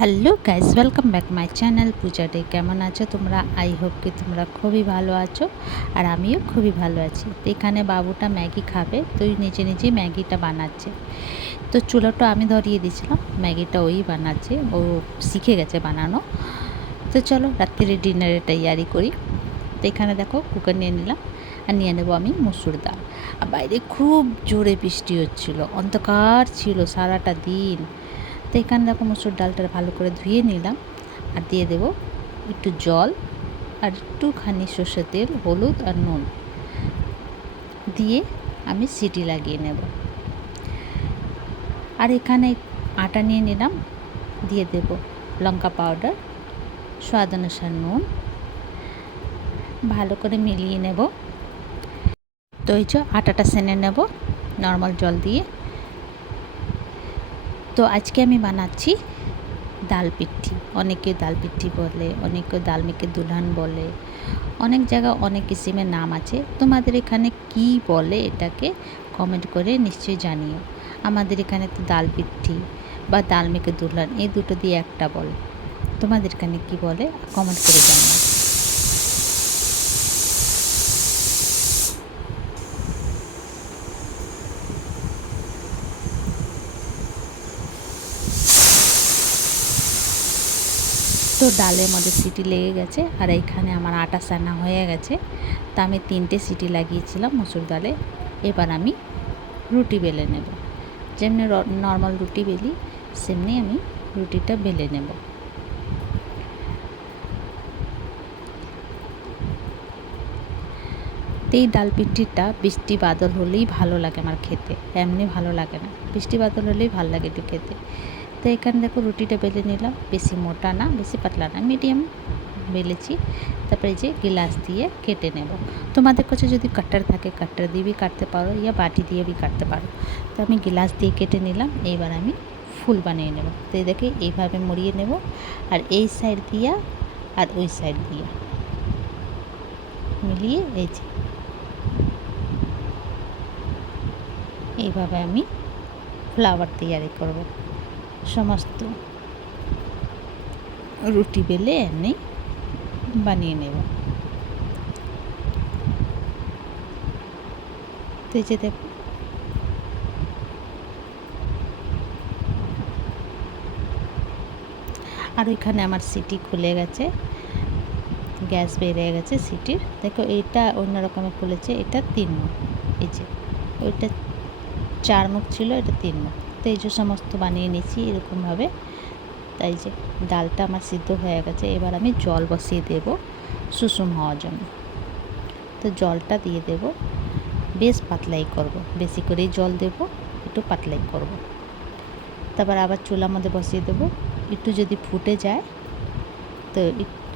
Hello guys, welcome back my channel Puja day. কেমন আছো তোমরা? আই হোপ কি তোমরা খুবই ভালো আছো, আর আমিও খুবই ভালো আছি। তো এখানে বাবুটা ম্যাগি খাবে, তো নিজে নিজেই ম্যাগিটা বানাচ্ছে। তো চুলোটা আমি ধরিয়ে দিয়েছিলাম, ম্যাগিটা ওই বানাচ্ছে, ও শিখে গেছে বানানো। তো চলো রাত্রিরে ডিনারে তৈয়ারি করি। তো এখানে দেখো কুকার নিয়ে নিলাম, আর নিয়ে নেবো আমি মুসুর ডাল। আর বাইরে খুব জোরে বৃষ্টি হচ্ছিলো, অন্ধকার ছিল সারাটা দিন। তো এখানে দেখো মুসুর ডালটা ভালো করে ধুয়ে নিলাম, আর দিয়ে দেব একটু জল আর একটুখানি সর্ষের তেল, হলুদ আর নুন দিয়ে আমি সিটি লাগিয়ে নেব। আর এখানে আটা নিয়ে নিলাম, দিয়ে দেব লঙ্কা পাউডার, স্বাদ অনুসার নুন, ভালো করে মিলিয়ে নেব। তো এই যে আটাটা সেনে নেব নর্মাল জল দিয়ে। তো আজকে আমি বানাচ্ছি ডাল পিঠি। অনেকে ডাল পিঠি বলে, অনেকে ডাল মেকে দুলহান বলে, অনেক জায়গায় অনেক কিসিমের নাম আছে। তোমাদের এখানে কি বলে এটাকে কমেন্ট করে নিশ্চয়ই জানিও। আমাদের এখানে তো ডাল পিঠি বা ডাল মেকে দুলহান, এই দুটো দিয়ে একটা বলে। তোমাদের এখানে কি বলে কমেন্ট করে জানিও। তো ডালের মধ্যে সিটি লেগে গেছে, আর এইখানে আমার আটা সানা হয়ে গেছে। তা আমি 3টে সিটি লাগিয়েছিলাম মুসুর ডালে। এবার আমি রুটি বেলে নেব। যেমনি নর্মাল রুটি বেলি সেমনি আমি রুটিটা বেলে নেব। তো এই ডাল পিঠিটা বৃষ্টি বাদল হলেই ভালো লাগে আমার খেতে, এমনি ভালো লাগে না। বৃষ্টি বাদল হলেই ভালো লাগে একটু খেতে। তো এখানে দেখো রুটিটা বেলে নিলাম, বেশি মোটা না বেশি পাতলা না, মিডিয়াম বেলেছি। তারপরে যে গ্লাস দিয়ে কেটে নেব। তোমাদের কাছে যদি কাটার থাকে কাটার দিয়ে भी কাটতে পারো, ইয়া বাটি দিয়ে भी কাটতে পারো। তো আমি গ্লাস দিয়ে কেটে নিলাম। এইবার আমি ফুল বানিয়ে নেব। তো এই দেখে এইভাবে মুড়িয়ে নেব, আর এই সাইড দিয়া আর ওই সাইড দিয়া মিলিয়ে এই যে এইভাবে আমি ফ্লাওয়ার তৈরি করব। সমস্ত রুটি বেলে এনে বানিয়ে নেব। তো এই যে দেখো আর ওইখানে আমার সিটি খুলে গেছে, গ্যাস বেড়ে গেছে সিটির। দেখো এইটা অন্য রকমের খুলেছে, এটা 3 মুখ। এই যে ওইটা 4 মুখ ছিল, এটা 3 মুখ। তো এই যে সমস্ত বানিয়ে নিয়েছি এরকমভাবে। তাই যে ডালটা আমার সিদ্ধ হয়ে গেছে। এবার আমি জল বসিয়ে দেব সুসুম হওয়ার জন্য। তো জলটা দিয়ে দেব, বেশ পাতলাই করব, বেশি করেই জল দেব, একটু পাতলাই করব। তারপর আবার চুলার মধ্যে বসিয়ে দেব। একটু যদি ফুটে যায় তো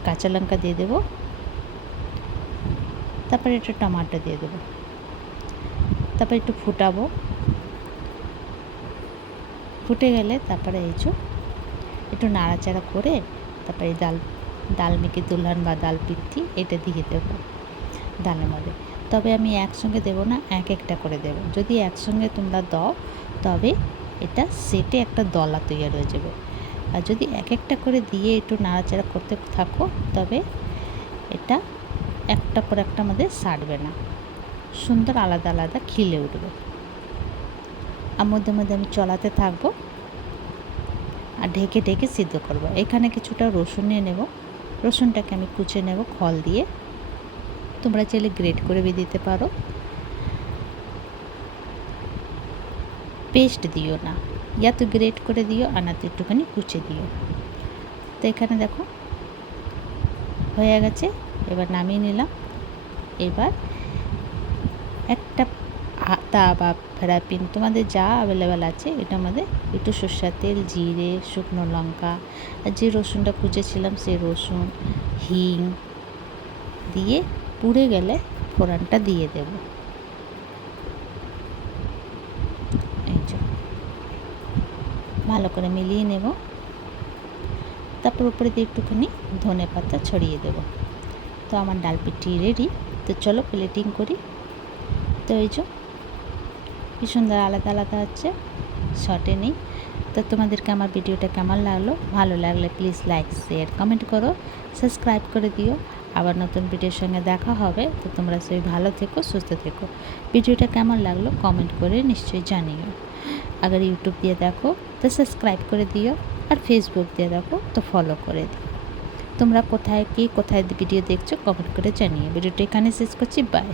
কাঁচা লঙ্কা দিয়ে দেব, তারপরে একটু টমাটো দিয়ে দেব, তারপর একটু ফুটাবো। ফুটে গেলে তারপরে এই যে একটু নাড়াচাড়া করে তারপরে ডাল মেকে দুলহান বা ডাল পিঠি এটা দিয়ে দেবো ডালের মধ্যে। তবে আমি একসঙ্গে দেবো না, এক একটা করে দেবো। যদি একসঙ্গে তোমরা দাও তবে এটা সেটে একটা দলা তৈরি হয়ে যাবে। আর যদি এক একটা করে দিয়ে একটু নাড়াচাড়া করতে থাকো তবে এটা একটা পর একটা আমাদের সারবে না, সুন্দর আলাদা আলাদা খিলে উঠবে। আর মধ্যে মধ্যে আমি চলাতে থাকবো আর ঢেকে ঢেকে সিদ্ধ করব। এখানে কিছুটা রসুন নিয়ে নেব, রসুনটাকে আমি কুচে নেব খল দিয়ে। তোমরা চাইলে গ্রেট করে দিতে পারো, পেস্ট দিও না, ইয়া তো গ্রেট করে দিও আর না তো একটুখানি কুচে দিও। তো এখানে দেখো হয়ে গেছে, এবার নামিয়ে নিলাম। এবার একটা হাতা বা ফ্রাই প্যান তোমাদের যা অ্যাভেলেবেল আছে এটার মধ্যে একটু সরষের তেল, জিরে, শুকনো লঙ্কা আর যে রসুনটা কুচেছিলাম সেই রসুন, হিং দিয়ে পুড়ে গেলে ফোড়নটা দিয়ে দেব। এই যে ভালো করে মিলিয়ে নেব। তারপর উপরে দিয়ে একটুখানি ধনে পাতা ছড়িয়ে দেব। তো আমার ডাল পিঠি রেডি। তো চলো প্লেটিং করি। তো এই যে কি সুন্দর আলাদা আলাদা হচ্ছে, শর্টে নেই। তো তোমাদেরকে আমার ভিডিওটা কেমন লাগলো, ভালো লাগলে প্লিজ লাইক শেয়ার কমেন্ট করো, সাবস্ক্রাইব করে দিও। আবার নতুন ভিডিওর সঙ্গে দেখা হবে। তো তোমরা সবাই ভালো থেকো, সুস্থ থেকো। ভিডিওটা কেমন লাগলো কমেন্ট করে নিশ্চয়ই জানিও। अगर यूट्यूब দিয়ে দেখো তো সাবস্ক্রাইব করে দিও, আর ফেসবুক দিয়ে দেখো তো ফলো করে দিও। তোমরা কোথায় ভিডিও দেখছো কমেন্ট করে জানিও। ভিডিওটা এখানে শেষ করছি, বাই।